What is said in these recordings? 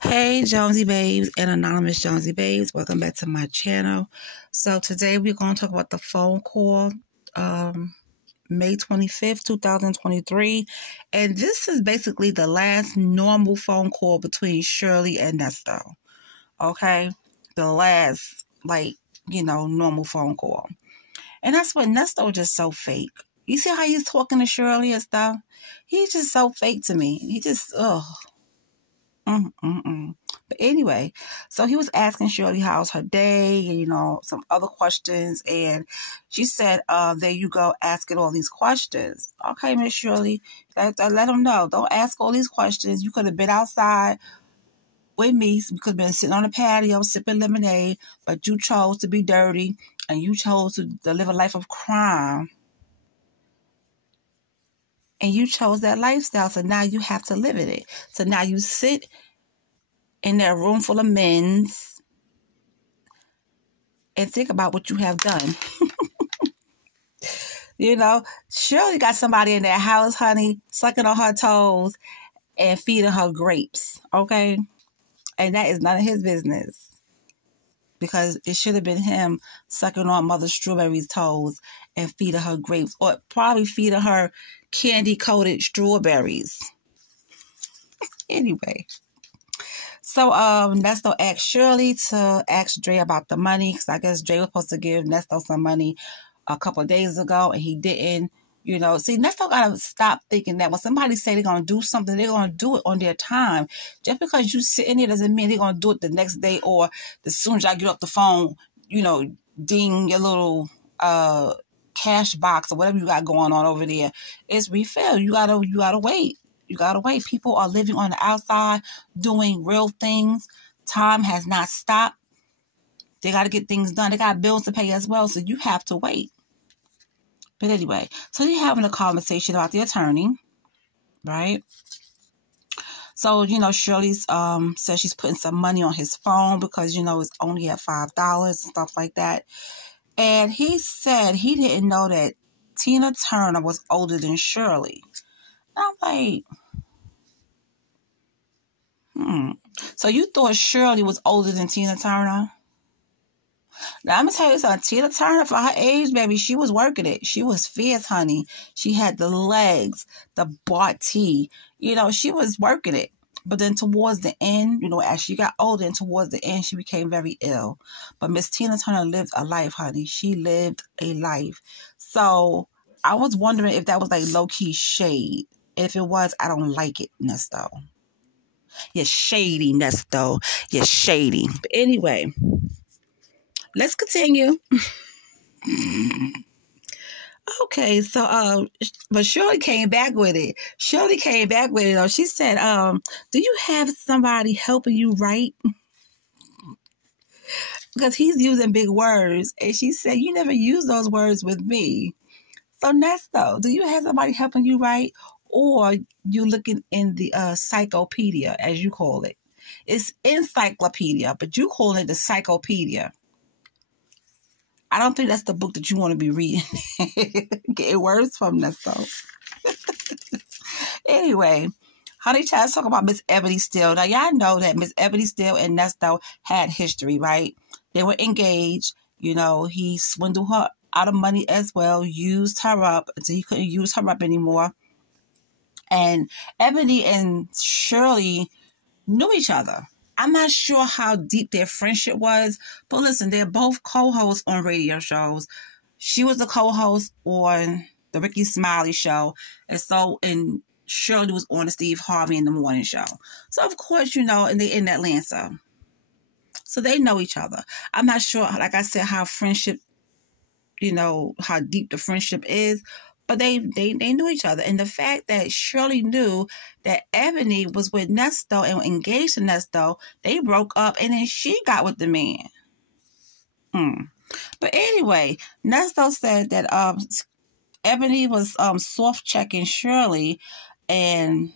Hey Jonesy Babes and Anonymous Jonesy Babes, welcome back to my channel. So today we're going to talk about the phone call, May 25th, 2023. And this is basically the last normal phone call between Shirley and Nesto. Okay? The last, normal phone call. And that's what Nesto just so fake. You see how he's talking to Shirley and stuff? He's just so fake to me. He just, ugh. But anyway, so he was asking Shirley how's her day and, some other questions. And she said, there you go, asking all these questions. Okay, Miss Shirley, let him know. Don't ask all these questions. You could have been outside with me. You could have been sitting on the patio sipping lemonade, but you chose to be dirty and you chose to live a life of crime. And you chose that lifestyle, so now you have to live in it. So now you sit in that room full of men's and think about what you have done. Shirley got somebody in that house, honey, sucking on her toes and feeding her grapes, okay? And that is none of his business, because it should have been him sucking on Mother Strawberry's toes and feeding her grapes, or probably feeding her candy-coated strawberries. Anyway. So Nesto asked Shirley to ask Dre about the money, because I guess Dre was supposed to give Nesto some money a couple of days ago, and he didn't. See, Nesto got to stop thinking that when somebody say they're going to do something, they're going to do it on their time. Just because you sit in there doesn't mean they're going to do it the next day, or as soon as I get off the phone, ding your little cash box or whatever you got going on over there. It's refill. You gotta wait. You gotta wait. People are living on the outside, doing real things. Time has not stopped. They got to get things done. They got bills to pay as well, so you have to wait. But anyway, so they're having a conversation about the attorney, right? So, Shirley says she's putting some money on his phone because, it's only at $5 and stuff like that. And he said he didn't know that Tina Turner was older than Shirley. I'm like, So you thought Shirley was older than Tina Turner? Now, I'm going to tell you something. Tina Turner, for her age, baby, she was working it. She was fierce, honey. She had the legs, the body. She was working it. But then towards the end, as she got older and towards the end, she became very ill. But Miss Tina Turner lived a life, honey. She lived a life. So I was wondering if that was like low-key shade. If it was, I don't like it, Nesto. You're shady, Nesto. You're shady. But anyway, let's continue. Okay, so but Shirley came back with it. She said, do you have somebody helping you write? Because he's using big words. And she said, you never use those words with me. So Nesto, do you have somebody helping you write? Or you looking in the encyclopedia, as you call it? It's encyclopedia, but you call it the encyclopedia. I don't think that's the book that you want to be reading. Getting words from Nesto. Anyway, honey, trying to talk about Miss Ebony Steele. Now, y'all know that Miss Ebony Steele and Nesto had history, right? They were engaged. He swindled her out of money as well, used her up until he couldn't use her up anymore. And Ebony and Shirley knew each other. I'm not sure how deep their friendship was, but listen, they're both co-hosts on radio shows. She was the co-host on the Ricky Smiley show, and Shirley was on the Steve Harvey in the morning show. So of course, and they're in Atlanta, so they know each other. I'm not sure, like I said, how friendship, how deep the friendship is. But they knew each other. And the fact that Shirley knew that Ebony was with Nesto and engaged to Nesto, they broke up and then she got with the man. But anyway, Nesto said that Ebony was soft checking Shirley, and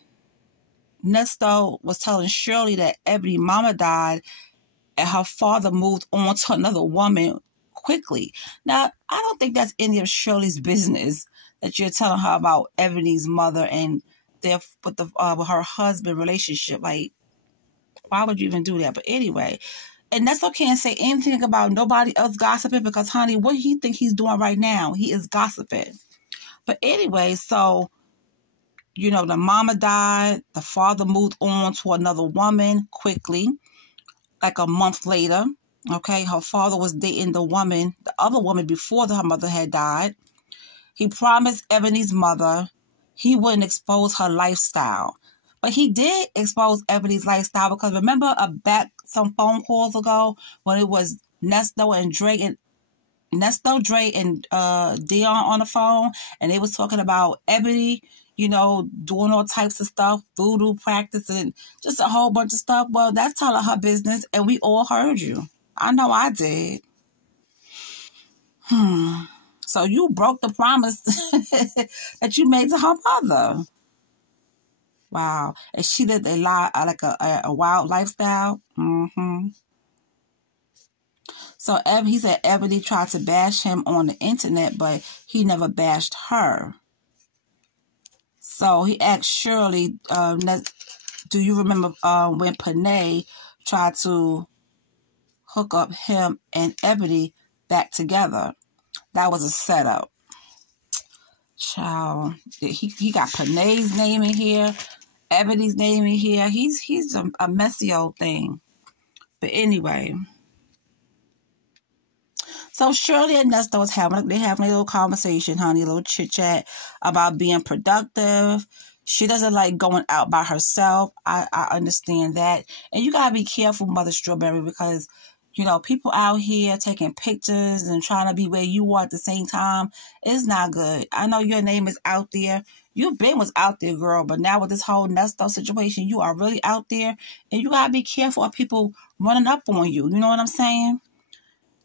Nesto was telling Shirley that Ebony's mama died and her father moved on to another woman quickly. Now, I don't think that's any of Shirley's business that you're telling her about Ebony's mother and with her husband relationship. Like, Why would you even do that? But anyway, and Nesto can't say anything about nobody else gossiping because, honey, what he think he's doing right now? He is gossiping. But anyway, so, you know, the mama died. The father moved on to another woman quickly, like a month later. Okay, her father was dating the other woman before her mother had died. He promised Ebony's mother he wouldn't expose her lifestyle. But he did expose Ebony's lifestyle because remember back some phone calls ago when it was Nesto, Dre, and Dion on the phone, and they was talking about Ebony, you know, doing all types of stuff, voodoo practice, and just a whole bunch of stuff. Well, that's telling her business, and we all heard you. I know I did. So you broke the promise that you made to her mother. Wow. And she lived a wild lifestyle. So he said Ebony tried to bash him on the internet, but he never bashed her. So he asked Shirley, do you remember when Panay tried to hook up him and Ebony back together? That was a setup. Child, he got Panay's name in here, Ebony's name in here. He's a messy old thing. But anyway, so Shirley and Nesto was having a little conversation, honey, a little chit chat about being productive. She doesn't like going out by herself. I understand that, and you gotta be careful, Mother Strawberry, because you know, people out here taking pictures and trying to be where you are at the same time. It's not good. I know your name is out there. You was out there, girl. But now with this whole Nesto situation, you are really out there. And you got to be careful of people running up on you. You know what I'm saying?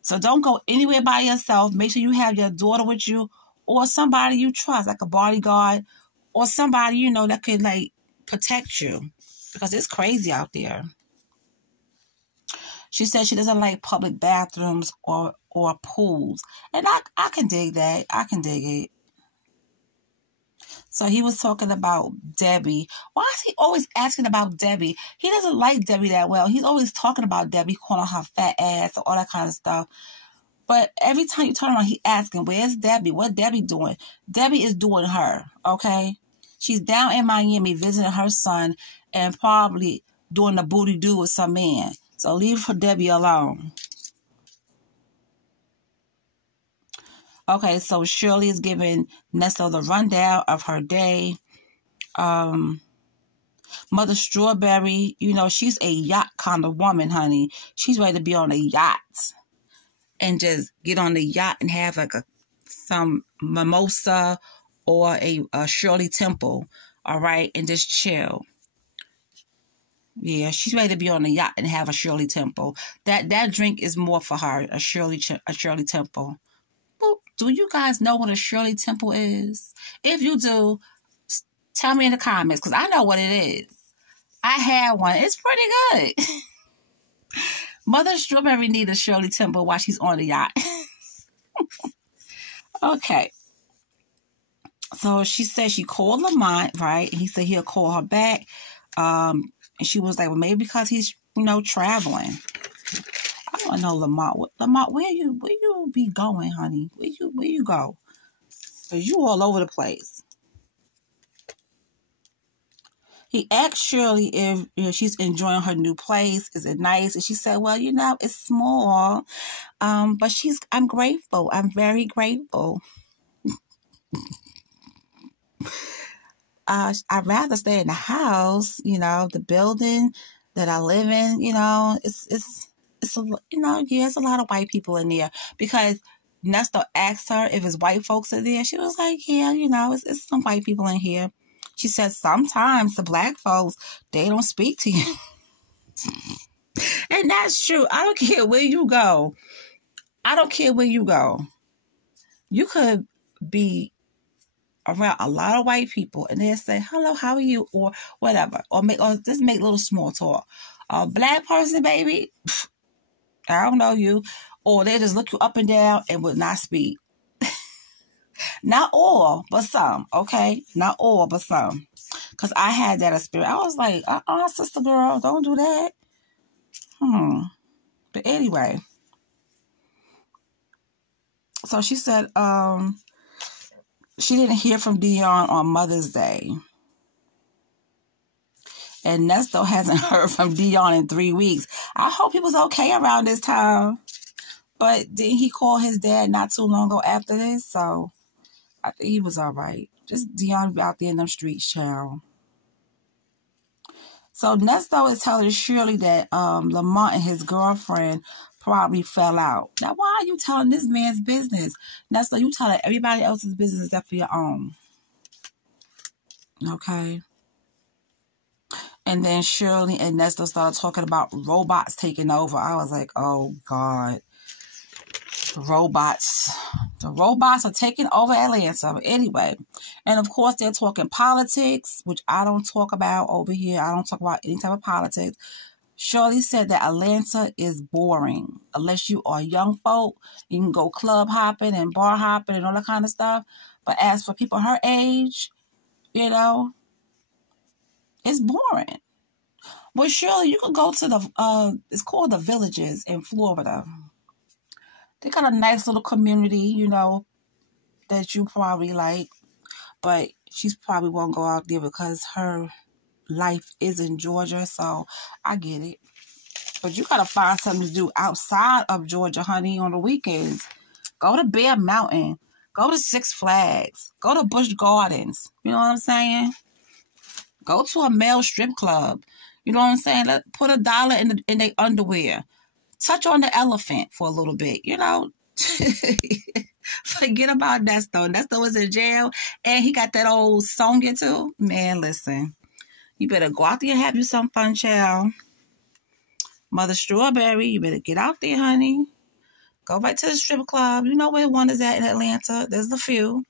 So don't go anywhere by yourself. Make sure you have your daughter with you or somebody you trust, like a bodyguard or somebody, you know, that could, like, protect you. Because it's crazy out there. She said she doesn't like public bathrooms or pools. And I can dig that. I can dig it. So he was talking about Debbie. Why is he always asking about Debbie? He doesn't like Debbie that well. He's always talking about Debbie, calling her fat ass or all that kind of stuff. But every time you turn around, he asking, where's Debbie? What Debbie doing? Debbie is doing her, okay? She's down in Miami visiting her son and probably doing the booty-doo with some man. So leave for Debbie alone. Okay, so Shirley is giving Nesto the rundown of her day. Mother Strawberry, you know, she's a yacht kind of woman, honey. She's ready to be on a yacht. And just get on the yacht and have like some mimosa or a Shirley Temple. All right, and just chill. Yeah, she's ready to be on a yacht and have a Shirley Temple. That drink is more for her, a Shirley Temple. Well, do you guys know what a Shirley Temple is? If you do, tell me in the comments, because I know what it is. I had one. It's pretty good. Mother Strawberry needs a Shirley Temple while she's on the yacht. Okay. So she said she called Lamont, right? And he said he'll call her back. And she was like, well, maybe because he's, you know, traveling. I don't know, Lamont. Lamont, where you be going, honey? Where you go? Because you all over the place. He asked Shirley if, you know, she's enjoying her new place. Is it nice? And she said, well, you know, it's small. But I'm grateful. I'm very grateful. I'd rather stay in the house, you know, the building that I live in, you know, it's a, you know, yeah, it's a lot of white people in there because Nesto asked her if it's white folks are there. She was like, yeah, you know, it's some white people in here. She said sometimes the black folks, they don't speak to you. And that's true. I don't care where you go. I don't care where you go. You could be around a lot of white people and they'll say, hello, how are you? Or whatever. Or just make little small talk. A black person, baby, I don't know you. Or they just look you up and down and would not speak. Not all, but some, okay? Not all, but some. Because I had that experience. I was like, sister girl, don't do that. But anyway, so she said she didn't hear from Dion on Mother's Day. And Nesto hasn't heard from Dion in 3 weeks. I hope he was okay around this time. But didn't he call his dad not too long ago after this? So I think he was all right. Just Dion out there in them streets, child. So Nesto is telling Shirley that Lamont and his girlfriend probably fell out. Now, why are you telling this man's business? Nesto, you telling everybody else's business except for your own. Okay. And then Shirley and Nesto started talking about robots taking over. I was like, oh, God. Robots. The robots are taking over Atlanta. But anyway, and of course they're talking politics, which I don't talk about over here. I don't talk about any type of politics. Shirley said that Atlanta is boring. Unless you are young folk, you can go club hopping and bar hopping and all that kind of stuff. But as for people her age, you know, it's boring. Well, Shirley, you could go to the, it's called the Villages in Florida. They got a nice little community, you know, that you probably like. But she probably won't go out there because her life is in Georgia. So I get it. But you got to find something to do outside of Georgia, honey, on the weekends. Go to Bear Mountain. Go to Six Flags. Go to Busch Gardens. You know what I'm saying? Go to a male strip club. You know what I'm saying? Put $1 in their underwear. Touch on the elephant for a little bit, you know. Forget about Nesto. Nesto was in jail, and he got that old song too. Man, listen. You better go out there and have you some fun, child. Mother Strawberry, you better get out there, honey. Go right to the strip club. You know where one is at in Atlanta. There's a few.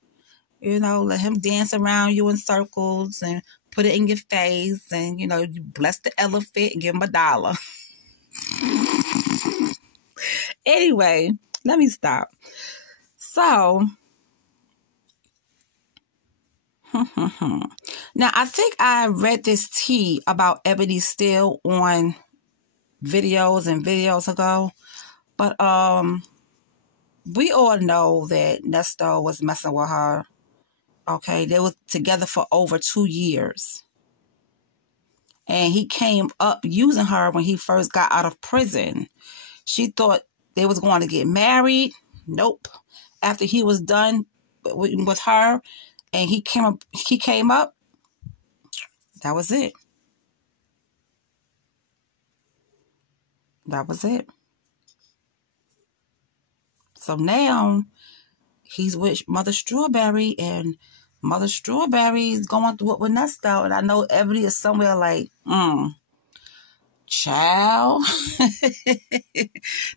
You know, let him dance around you in circles and put it in your face. And, you know, you bless the elephant and give him $1. Anyway, let me stop. So, now I think I read this tea about Ebony still on videos ago, but we all know that Nesto was messing with her. Okay, they were together for over 2 years, and he came up using her when he first got out of prison. She thought they was going to get married. Nope. After he was done with her and he came up, that was it. That was it. So now he's with Mother Strawberry, and Mother Strawberry is going through it with Nesto, and I know Ebony is somewhere like, child.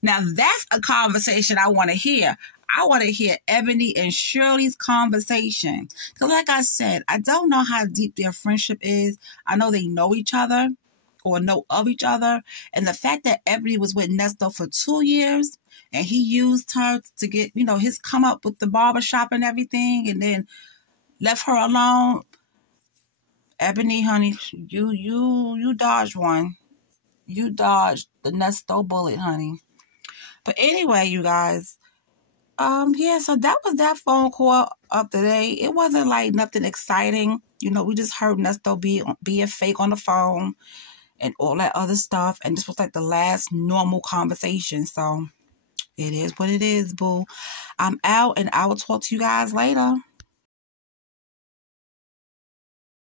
Now that's a conversation I want to hear. I want to hear Ebony and Shirley's conversation. Because like I said, I don't know how deep their friendship is. I know they know each other or know of each other. And the fact that Ebony was with Nesto for 2 years and he used her to get, you know, his come up with the barbershop and everything and then left her alone. Ebony, honey, you dodged one. You dodged the Nesto bullet, honey. But anyway, you guys, yeah, so that was that phone call of the day. It wasn't like nothing exciting. You know, we just heard Nesto being fake on the phone and all that other stuff. And this was like the last normal conversation. So it is what it is, boo. I'm out, and I will talk to you guys later.